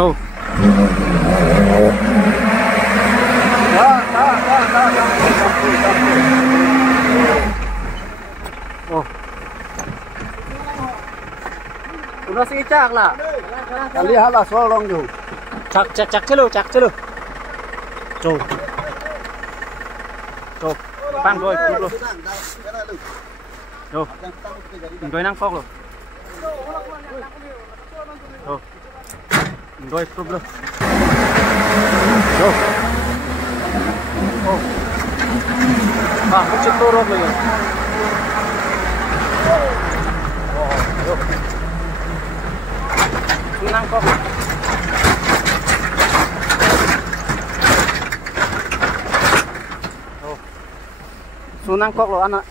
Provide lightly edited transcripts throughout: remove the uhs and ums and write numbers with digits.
Tuh. Oh. Udah sih cak lah. Lihat lah solong tu. Cak celo. Tuh. Tuh. Bang rồi, cút luôn. Tuh. Đôi năng phok luôn. Tuh. Đôi cút luôn. Tuh. Oh. Ah, kecil turun lagi. Oh, tuh. Senang kok. Oh. Sunang kok lo anak.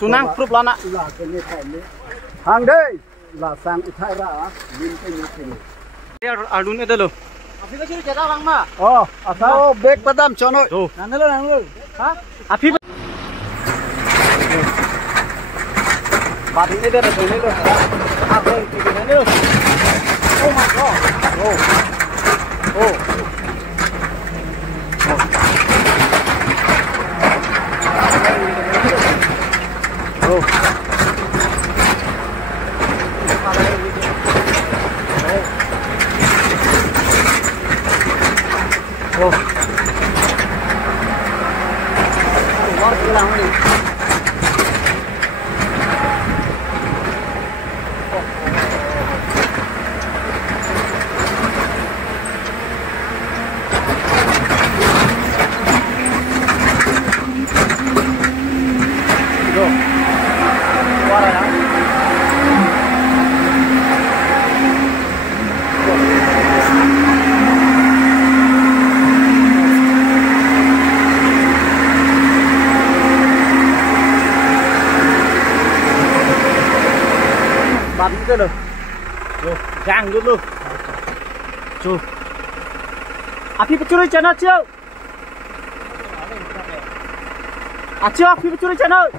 Sunang proof lo anak. Lah kene thai hang dei là sang uthai ra min ke ni thini. Dia alun itu lo. Afi ka curi jada bang ma. Oh, asal bek padam chono. Tuh. Nang lo. Hah? Afi Badi ini dia ini lo. Apa ini lo? Oh my god. Oh. Oh. Oh. Oh. Luar bilang ini. Bắn cái được. Rồi, gang luôn. Rồi. Api pencuri channel chưa? Chưa api pencuri channel.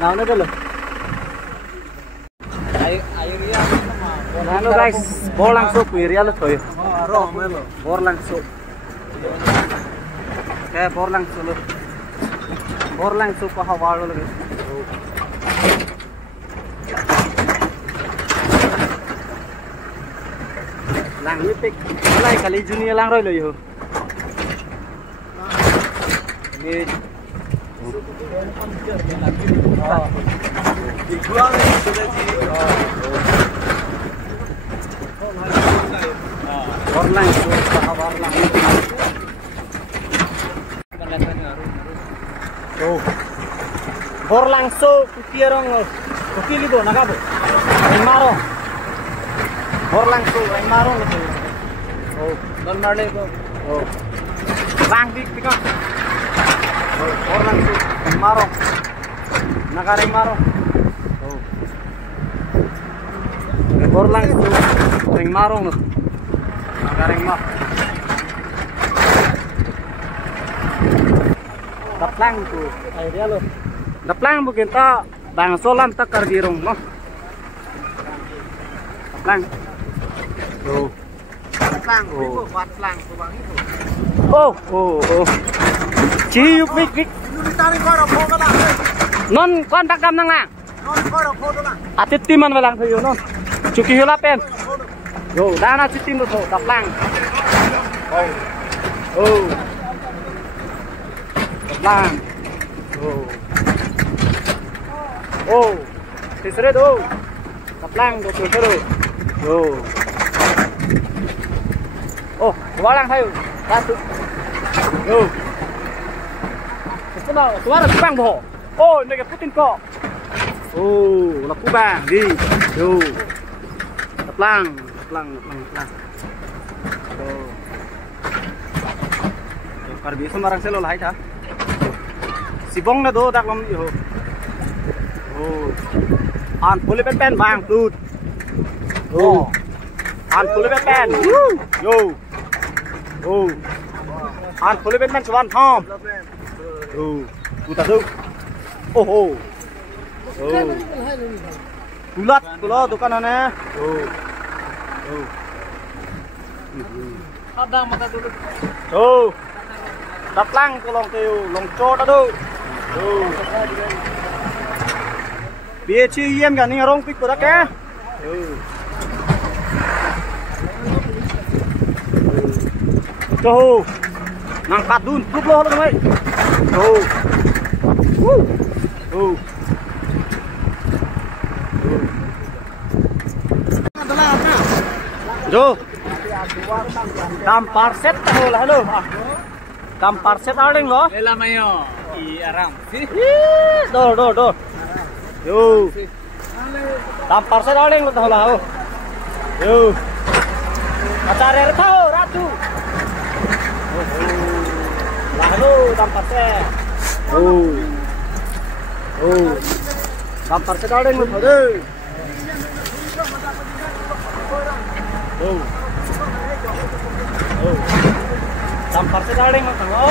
Nào nữa được. Halo guys, bor langsung kuirial tuh. Bor langsung. Kayak bor langsung lo. Bor langsung ke hawa lo guys. Lang nipik, mulai kali junior lang roy lo yo. Ini. Borlang so borlang. Oh. Borlang so kutierong kutili do nagabo. Maro. Borlang so maro lo. Oh, don marle ko. Oh. Bang dik pika. Oh, borlang so maro. Nagare maro. Oh. Borlang so maro lo. Garing mo. Daplang tu. Ay dia lo. Daplang mungkin ta bang solam tak kardirong mo. Daplang. Tuh. Daplang itu buat lang tu bang itu. Oh. Ciup mik. Tarik kau dah foto lah. Non kontak dam nang lang. Non kau dah foto lah. Atit timan walang tuyo non. Cuki hulapen. Yo, dana citim lo daplang. Oh. Daplang. Oh. Tisre do. Daplang do tisre. Yo. Oh, walang tayo. Satu. Yo. Itu suara bang boh. Oh, nega Putin kok. Oh, laku bang di. Yo. Daplang. Karbi semarang selo lah ita. Sibong na do dak lom yo. Oh. An puli pen bang tut. Oh. An puli pen. Yo. An khối bên bên chuan thom. Tu ta đâu. Oh. Bulat, kalau dukan ana. Kadang mata dulu. Đập lăng cái lòng kêu lòng cho đã đâu. Bia chi em cả nên rong pick của đã ke. Tuh, ngangkat dun, tuh loh teman. Tuh, tuh. Tampar set tahu lah lo. Tampar set aling lo. Lela mayo. I aram. Do. Yo. Tampar set aling lo tahu lah. Yo. Acara tahu ratu. Lalu tampar set. Tampar set aling lo tahu. Tampar set aling lo tahu.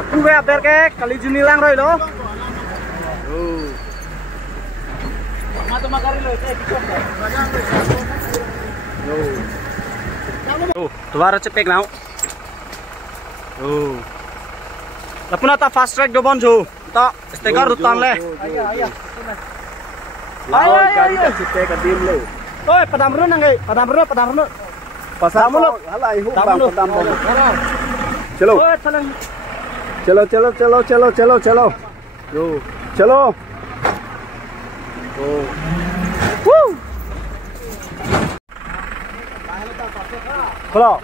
Aku be ber ke kali juni lang rồi lo. Mata makari lo saya dikop. Dobaरा cepek now. Lapuna ta fast track do bonjo. Ta stegar rutan le. Ayah. Lawan kari ta cepek ka dim lo. Oi, padam ru nang padam ru. Pasam lo. Halai hu bang padam lo. Chalo. Oi, chalang. Chalo. Chalo. Woo! Kalau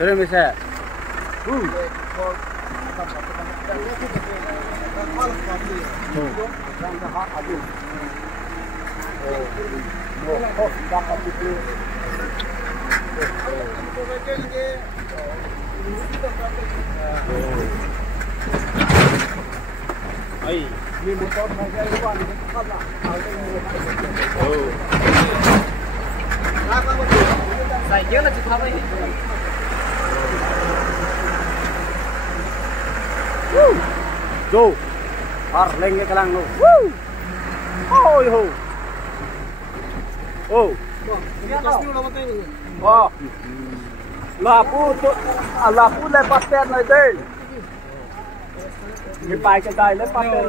Terus bisa. Saya lah cakap ini. Go. Har lên cái lang luôn. Woo. Ôi hô. Oh. Oh. Lapu lepas ten này đây. Cái bài cái đài lepas ten.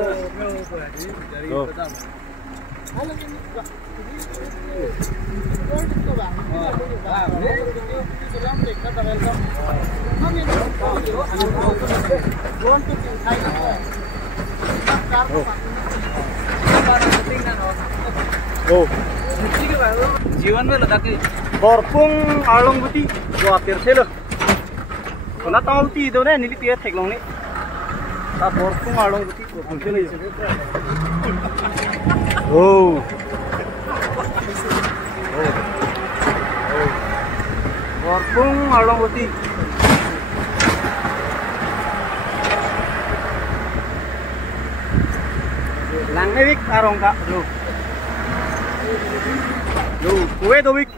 जीवन में लगा के Borpung along buti gua tirse lo. Kena tahu ti itu nih nili tiap teklong nih. Ta borpung along buti gua tirse lo. Borpung along buti. Lang nih wik arong kak. Kue tuh wik.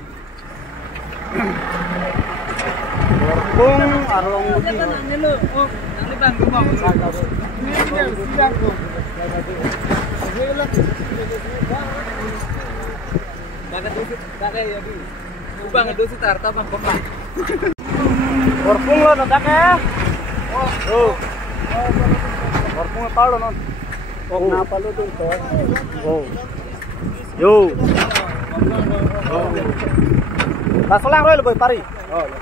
Borpung along buti. Nanti bang rumah. Kakak ya di. Ubang ngedusi tarta bang kompak. Borpung lo nadak ya. Borpung talo non. Kenapa lu tuh? Yo. Langsung lang rồi lebih pari. Aber.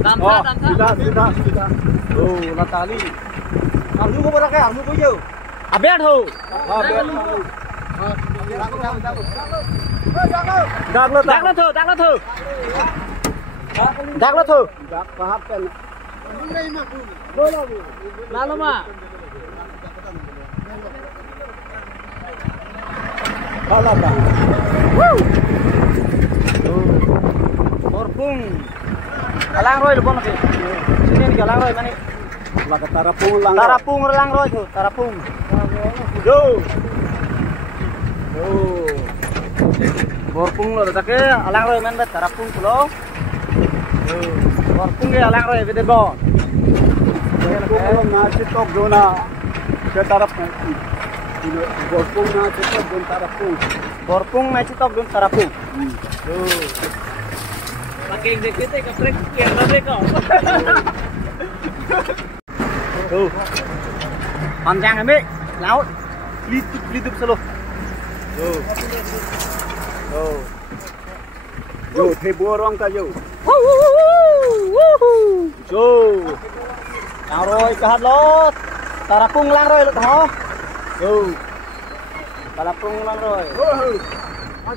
Tanpa. Sudah. Natali. Armu ko berapa ya? Armu ko yo. Aber ho. Dak lo thu. Paham kan? Lalu mak. Kalabang. Borpung. Alang roy lubong lagi. Sini nih alang roy mana? Laga tarapung lang. Tarapung alang roy tuh, tarapung. Yo. Yo. Borpung lo datake alang roy man bet tarapung pulo. Yo. Borpung ke alang roy bede bon. Borpung na chitok dona. Ke tarapung. Borpung na chitok don tarapung. Borpung na chitok don tarapung. Yo. Pakai DPT kaprek kamera mereka. Tuh. Panjang kami laut. Lidup selo. Tuh. Tuh. Yo teborong ka yo. Tuh. Lang roy kahat lot. Tarapung lang roy lot ho. Tuh. Tarapung lang roy.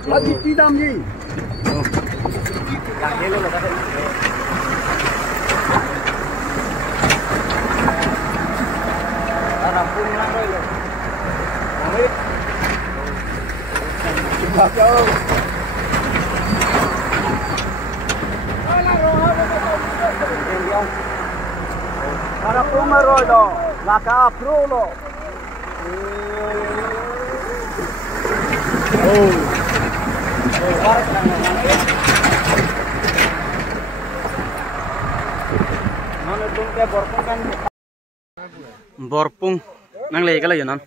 Lagi tidam ni. Yang helo lo tadi. Tarapung lang roy lo. Amit. Baca. Tarapung roy do. Laka pro lo. Oh. Oh, waras lang naman. Mana tung ke borpung kan? Borpung nang lei kala yonan.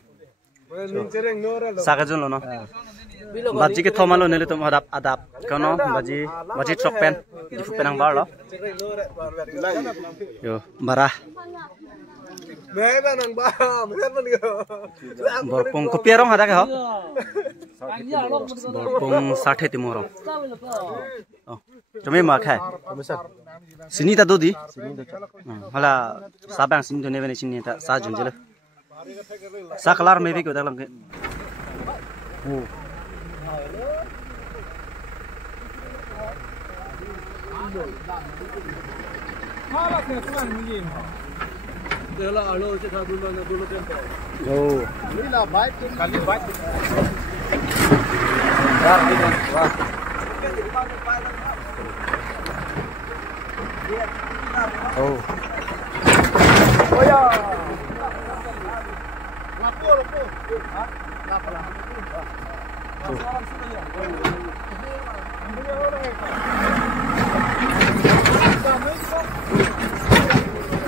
Saga jon lo no. Baji ke thoma lo nele tum adap kono baji trok pen di fu penang bar lo. Yo bara. Borpung ko pierong ada ka ho? Borpung 60 timorong. Oh. Jome ma khai. Sini ta dodi. Hala sabang sini to neve sini ta sa junjele. Sa kalar me ko dalam ke. Oh. Oh. Oh. Oh ya.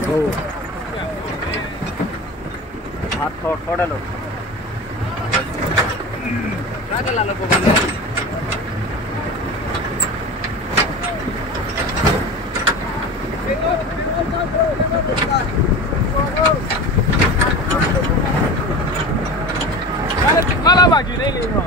Oh. हाथ थोड़ा लो Malah bagi ini loh.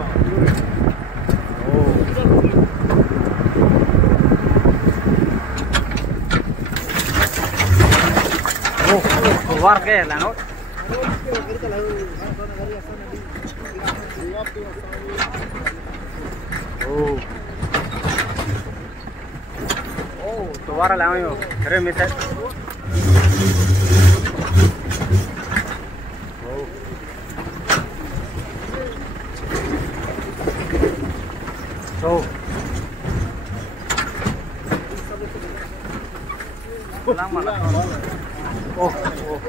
Oh, keluar ke lanut. Oh. Oh, keluar lang yo. Kere mete. Oh. So. Lang mana? Oh, oh.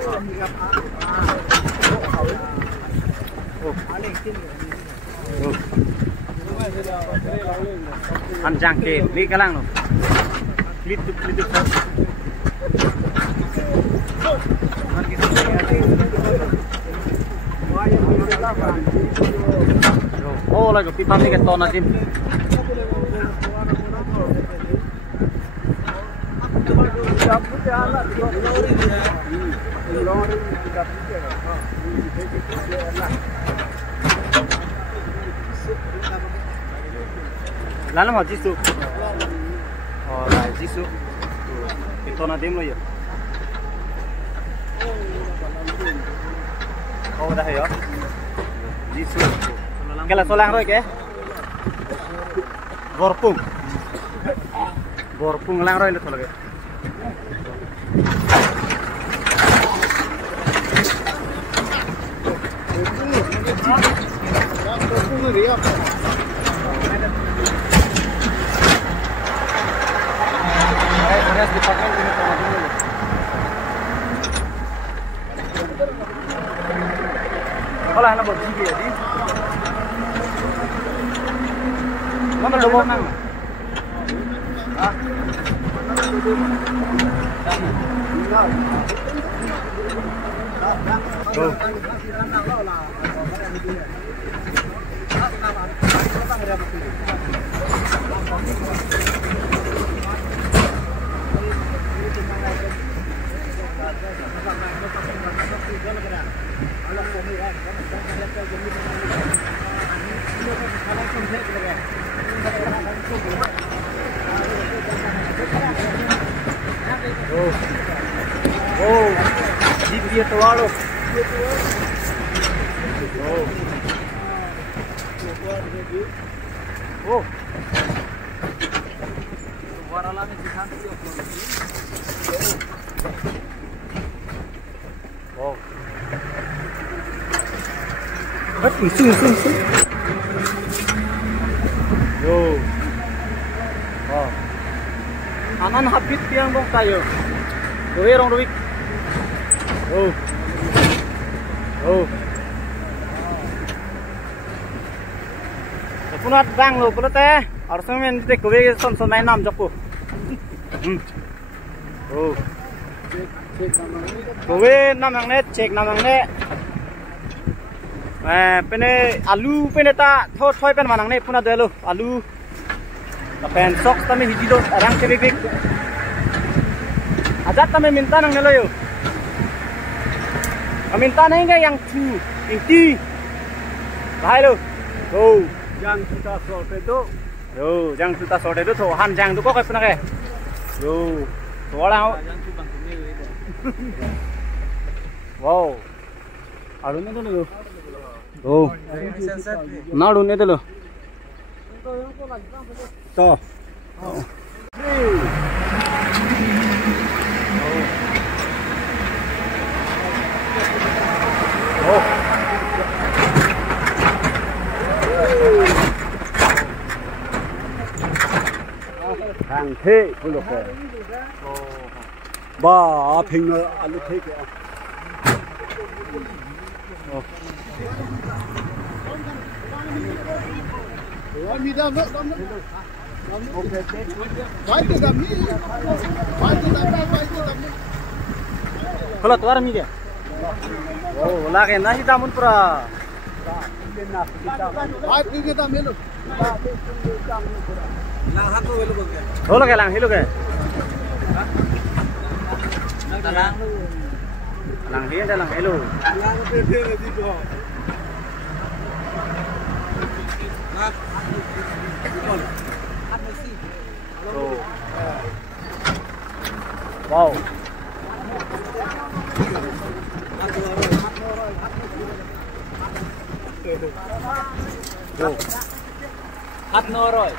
Panjang ke, ni kalang no. Lidup. Oh, lagi pipa ni ke tona tim. Lalu mau jisu. Oh, lah jisu. Itu nanti lo ya. Oh, dah ya. Jisu. Kalau solang roy ke? Borpung lang roy lo lagi. Kalau anak buat gigi jadi, mana ada bom nang? Oh, dia tua loh. Oh, suara langit di sana dia. Oh, sing. Yo, oh, anan habit tiang bong tayo. Doi rong doi. Oh. Punat bang lo pula teh. Harus main di kowe son main nam joko. Oh. Kowe nam yang net cek nam yang net. Pene alu pene ta thoi pen manang ne punat delo alu. Pen sok tami hiji do rang cebek. Ajat tami minta nang nelo yo. Minta nengga yang tu, yang ti. Bahai lo. Oh, yang kita sorte itu. Yo, yang kita sorte itu tuh han jang tuh kok kayak pernah kayak. Yo, tuh orang. Wow, adunya tuh lo. Oh, nadunya tuh lo. Tuh. Oh. Hàng thế không được rồi. Ba phình rồi ăn thế kìa. Kalau tuar mi dia. Oh, lagi nasi tamun pura. Oh, lagi lang, hilo ke? Lang hian dah lang hilo. Wow. Hat noroi.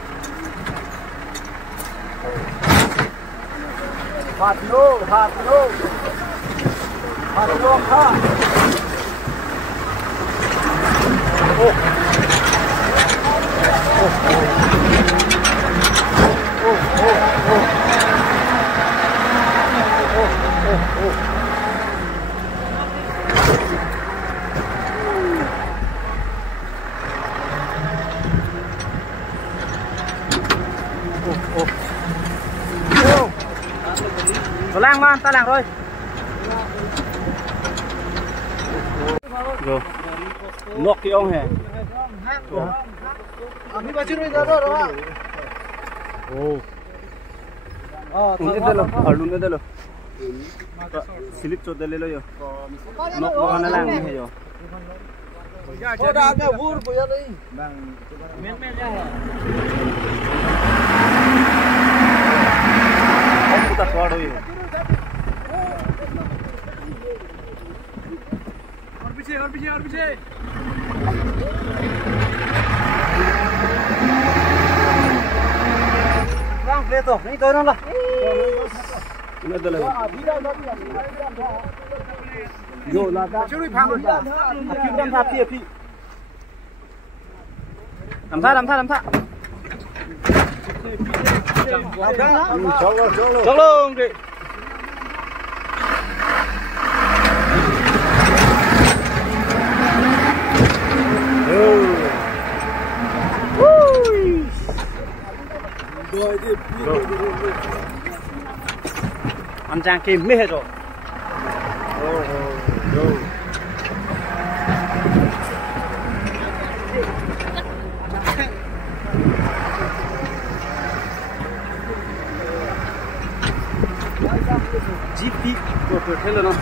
Hạt nô ha. Lang mà, ta lang rồi. Rồi. Nóc cái ông hè. Ini baju ini dah dah. Oh. Ini dulu, alun dulu. Silip cot dulu yo. Nóc mana lang ni yo. Oh dah ada bur punya ni. Bang, men ya. Om putar suara yo. और पीछे Bang, play to. Ni turun lah. Ini dulu. Yo lah dah. Api. Làm tha. Chốc luôn kì. Anh Giang kìm mê hết rồi. GP của tôi thấy luôn không?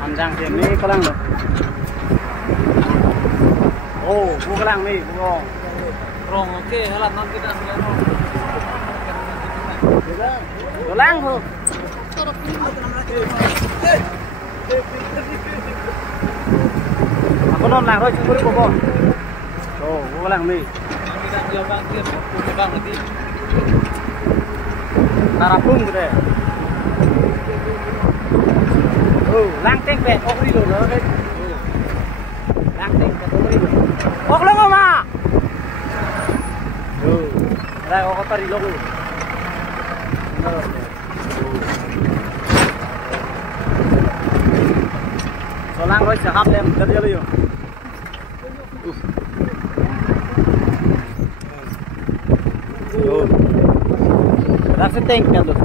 Anh Giang kìm mê có lăng rồi. Ồ, vô cái lăng mê, vô. Rong oke, halah non kita selero. Đồ lang thôi. Có non làng thôi, chứ không có con. Ồ, vô cái làng mì. Kita bilang dia punya bang nanti. Tarapung gitu deh. Lang teng vẹt, ốc đi đồ nữa đấy. Lang teng vẹt, ốc đi đồ. Ốc lông không à? Đây, ốc tari lông. Số lang rồi sẽ hấp lên, rất dễ luôn. Đã sẽ teng vẹt được.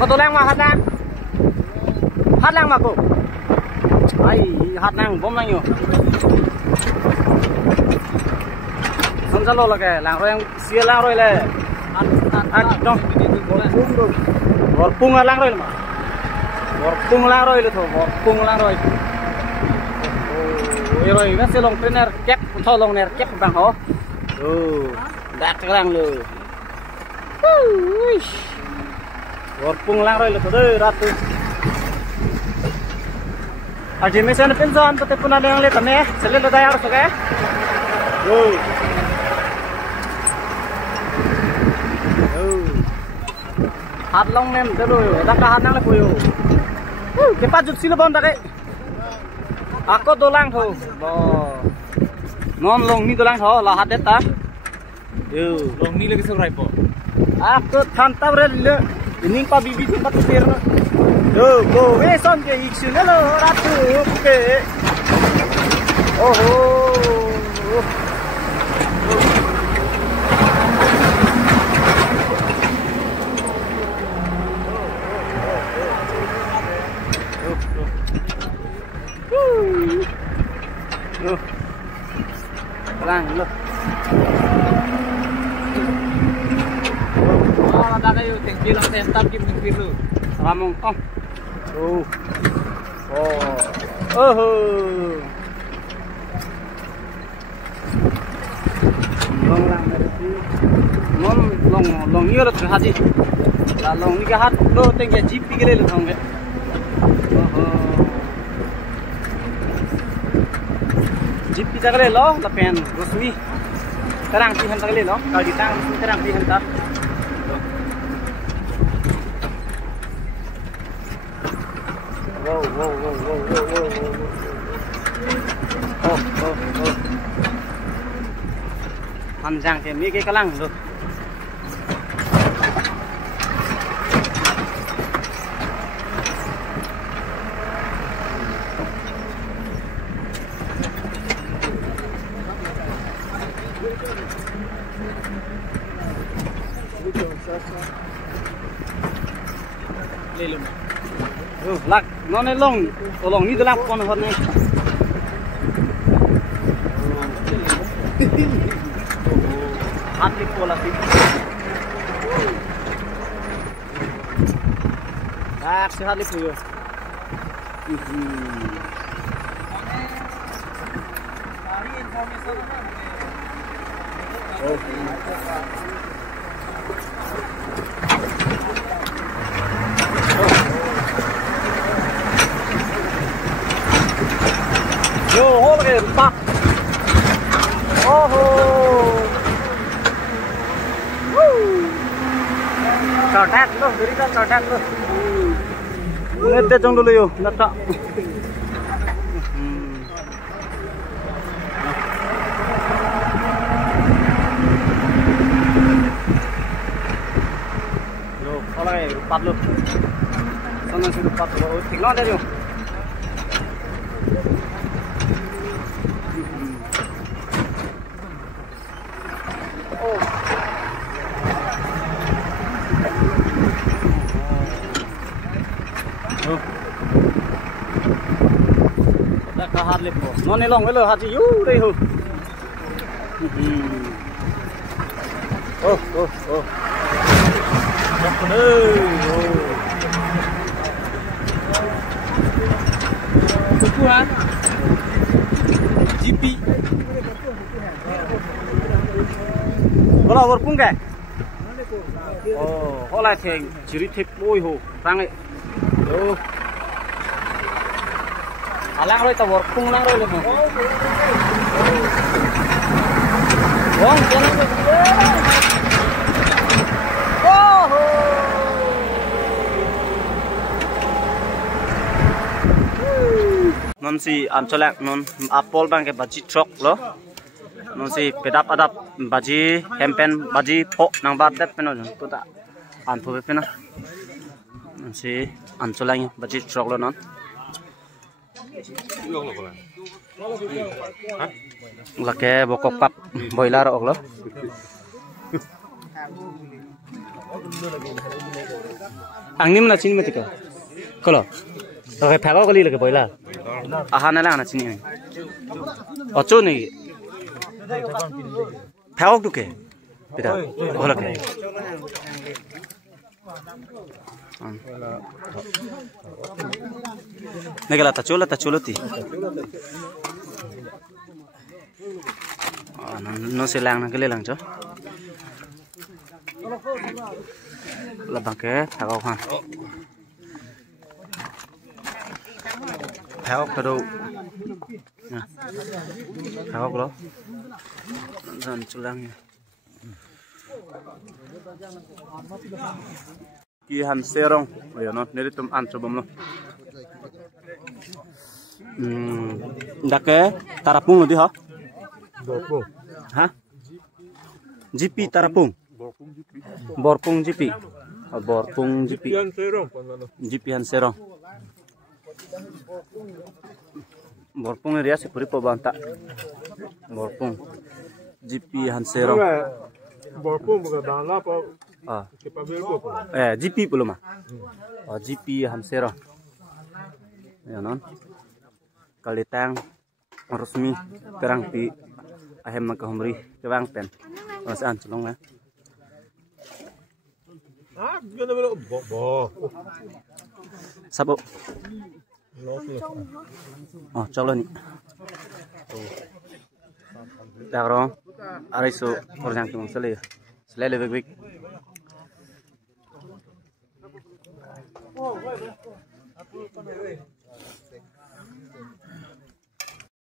Có tổ lang mà hát lang mà cô ai hát lang bom lang nhiều không sao là cái lang rồi em xia lang rồi là ăn trong bor pung lang rồi mà bor pung lang rồi là thôi bor pung lang rồi rồi nó sẽ lồng trainer kép thôi lồng này kép bằng hổ đạt cái lang lừa Warpung lang roy lo tuh ratu. Aji mesan pinzon tuh pun ada yang lihat nih, selalu lo dayar suka. Hat long nem tuh, dah kahan nang lepuyo. Cepat jut silo bom dah Aku dolang tuh, non long ni dolang tuh, lah hat eta. Long ni lagi serai po. Aku thantap rel. Ini pa bibi tempat tir no. Go son ke iksun lo ratu ke. Oh. Lang lo. Ada kayu tinggi lang sentab kim tinggi lu. Ramong oh. Long lang dari long ni lo terhaji. La long ni ke hat lo tinggi jeep pikir lo thong ke. Jeep kita kale lo la pen rusmi. Terang ti han kale lo, kalau ditang terang ti han ta. Wow. Anh Giang thì mấy cái lăng rồi. Lên luôn. Lạc nó này lông như tôi làm con hơn này. Ăn đi cô là gì? Sẽ hát đi cô. Yo, hole ke pak. Oh. Contact lo, dari kan contact lo. Ngete jong dulu yo, nata. Yo, kalau kayak empat lo. Sana sih empat lo, tinggal dari yo. Hạt liệp nó này lòng cái lờ hạt gì ú đây hư. Ô đập con ơi. Cucu hả? GP. Có là một cung kẻ. Họ lại thì chỉ đi thịt bôi hồ sang ấy. Alang rồi tao work pung lang rồi luôn. Wong jangan begitu. Oh. Non si amcolak non apol bang ke baji truck lo. Non si pedap adap baji hempen baji po nang badet peno tu tak antu pena. Non si amcolak baji truck lo non. Là cái bộ cọc cặp bồi la rồi đó. Anh nín là chín mươi cái, có lo. Rồi phải có cái gì là cái bồi la. À hắn này là chín mươi. Ở chỗ này, phải có cái, bây giờ, có là cái. Này cái là tachulo tí. Nó sẽ lang cái lên chứ. Là bằng cái thảo hoa. Thảo cái đâu. Thảo đó. Dần chú lang nha. Ki han serong, ayo no, neri tum an coba lo. Dake tarapung di ha? Borpung. Hah? GP tarapung. Borpung GP. Borpung GP. GP han serong. Borpung area sepuri pabanta. Borpung GP han serong. Borpung bukan dalam apa? GP belum ah? GP Hansero. Ya non. Kalitang resmi kerang pi ahem makahumri kewang pen. Masaan celong ya. Sabo. Oh, coba nih. Daro, arisu orang yang sele, sele lebih.